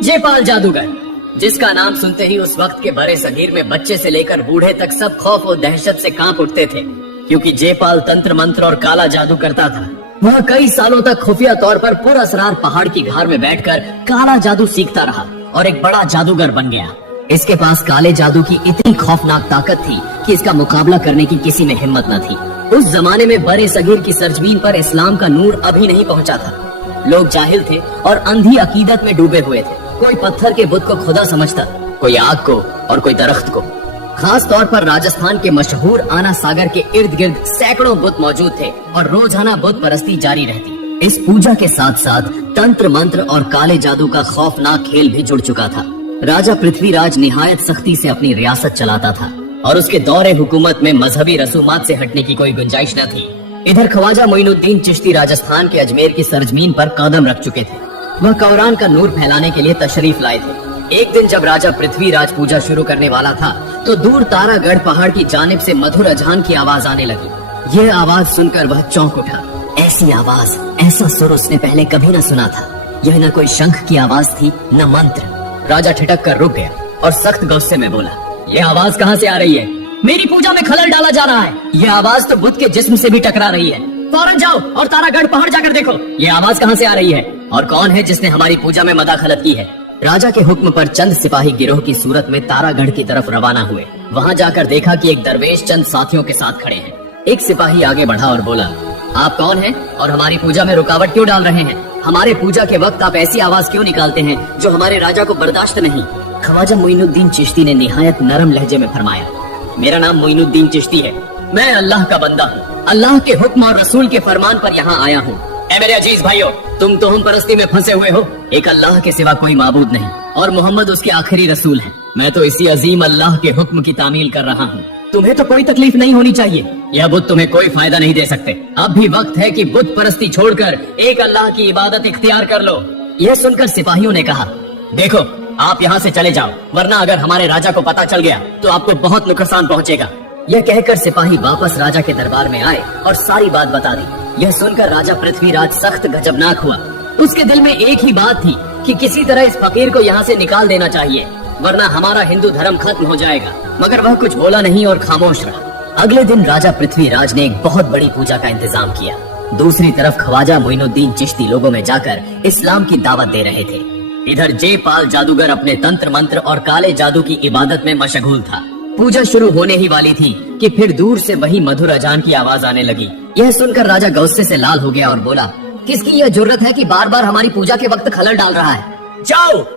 जेपाल जादूगर, जिसका नाम सुनते ही उस वक्त के बड़े सगीर में बच्चे से लेकर बूढ़े तक सब खौफ और दहशत से कांप उठते थे, क्योंकि जेपाल तंत्र मंत्र और काला जादू करता था। वह कई सालों तक खुफिया तौर पर पुरअसरार पहाड़ की घार में बैठकर काला जादू सीखता रहा और एक बड़ा जादूगर बन गया। इसके पास काले जादू की इतनी खौफनाक ताकत थी कि इसका मुकाबला करने की किसी में हिम्मत न थी। उस जमाने में बड़े सगीर की सरजमीन पर इस्लाम का नूर अभी नहीं पहुंचा था। लोग जाहिल थे और अंधी अकीदत में डूबे हुए थे। कोई पत्थर के बुत को खुदा समझता, कोई आग को और कोई दरख्त को। खास तौर पर राजस्थान के मशहूर आना सागर के इर्द गिर्द सैकड़ों बुत मौजूद थे और रोजाना बुत परस्ती जारी रहती। इस पूजा के साथ साथ तंत्र मंत्र और काले जादू का खौफनाक खेल भी जुड़ चुका था। राजा पृथ्वीराज निहायत सख्ती से अपनी रियासत चलाता था और उसके दौरे हुकूमत में मजहबी रसूमात से हटने की कोई गुंजाइश न थी। इधर ख्वाजा मोइनुद्दीन चिश्ती राजस्थान के अजमेर की सरजमीन पर कदम रख चुके थे। वह कुरान का नूर फैलाने के लिए तशरीफ लाए थे। एक दिन जब राजा पृथ्वीराज पूजा शुरू करने वाला था तो दूर तारागढ़ पहाड़ की जानिब से मधुर अजान की आवाज आने लगी। यह आवाज सुनकर वह चौंक उठा। ऐसी आवाज, ऐसा सुर उसने पहले कभी न सुना था। यह न कोई शंख की आवाज थी न मंत्र। राजा ठिठक कर रुक गया और सख्त गुस्से में बोला, यह आवाज कहाँ से आ रही है? मेरी पूजा में खलल डाला जा रहा है। यह आवाज तो बुत के जिस्म से भी टकरा रही है। फौरन जाओ और तारागढ़ पहाड़ जाकर देखो, यह आवाज कहाँ से आ रही है और कौन है जिसने हमारी पूजा में मदाखलत की है। राजा के हुक्म पर चंद सिपाही गिरोह की सूरत में तारागढ़ की तरफ रवाना हुए। वहाँ जाकर देखा कि एक दरवेश चंद साथियों के साथ खड़े हैं। एक सिपाही आगे बढ़ा और बोला, आप कौन हैं और हमारी पूजा में रुकावट क्यों डाल रहे हैं? हमारे पूजा के वक्त आप ऐसी आवाज क्यों निकालते हैं जो हमारे राजा को बर्दाश्त नहीं? ख्वाजा मोइनुद्दीन चिश्ती ने निहायत नरम लहजे में फरमाया, मेरा नाम मोइनुद्दीन चिश्ती है। मैं अल्लाह का बंदा हूँ। अल्लाह के हुक्म और रसूल के फरमान पर यहाँ आया हूँ। ऐ मेरे अजीज भाइयों, तुम तोहम परस्ती में फंसे हुए हो। एक अल्लाह के सिवा कोई माबूद नहीं और मोहम्मद उसके आखिरी रसूल हैं। मैं तो इसी अजीम अल्लाह के हुक्म की तामील कर रहा हूँ। तुम्हें तो कोई तकलीफ नहीं होनी चाहिए। यह बुत तुम्हें कोई फायदा नहीं दे सकते। अब भी वक्त है कि बुत परस्ती छोड़कर एक अल्लाह की इबादत इख्तियार कर लो। यह सुनकर सिपाहियों ने कहा, देखो आप यहाँ से चले जाओ, वरना अगर हमारे राजा को पता चल गया तो आपको बहुत नुकसान पहुँचेगा। यह कहकर सिपाही वापस राजा के दरबार में आए और सारी बात बता दी। यह सुनकर राजा पृथ्वीराज सख्त गजबनाक हुआ। उसके दिल में एक ही बात थी कि किसी तरह इस फकीर को यहाँ से निकाल देना चाहिए, वरना हमारा हिंदू धर्म खत्म हो जाएगा। मगर वह कुछ बोला नहीं और खामोश रहा। अगले दिन राजा पृथ्वीराज ने एक बहुत बड़ी पूजा का इंतजाम किया। दूसरी तरफ ख्वाजा मोइनुद्दीन चिश्ती लोगों में जाकर इस्लाम की दावत दे रहे थे। इधर जेपाल जादूगर अपने तंत्र मंत्र और काले जादू की इबादत में मशगूल था। पूजा शुरू होने ही वाली थी कि फिर दूर से वही मधुर अजान की आवाज आने लगी। यह सुनकर राजा गुस्से से लाल हो गया और बोला, किसकी यह जुर्रत है कि बार बार हमारी पूजा के वक्त खलल डाल रहा है? जाओ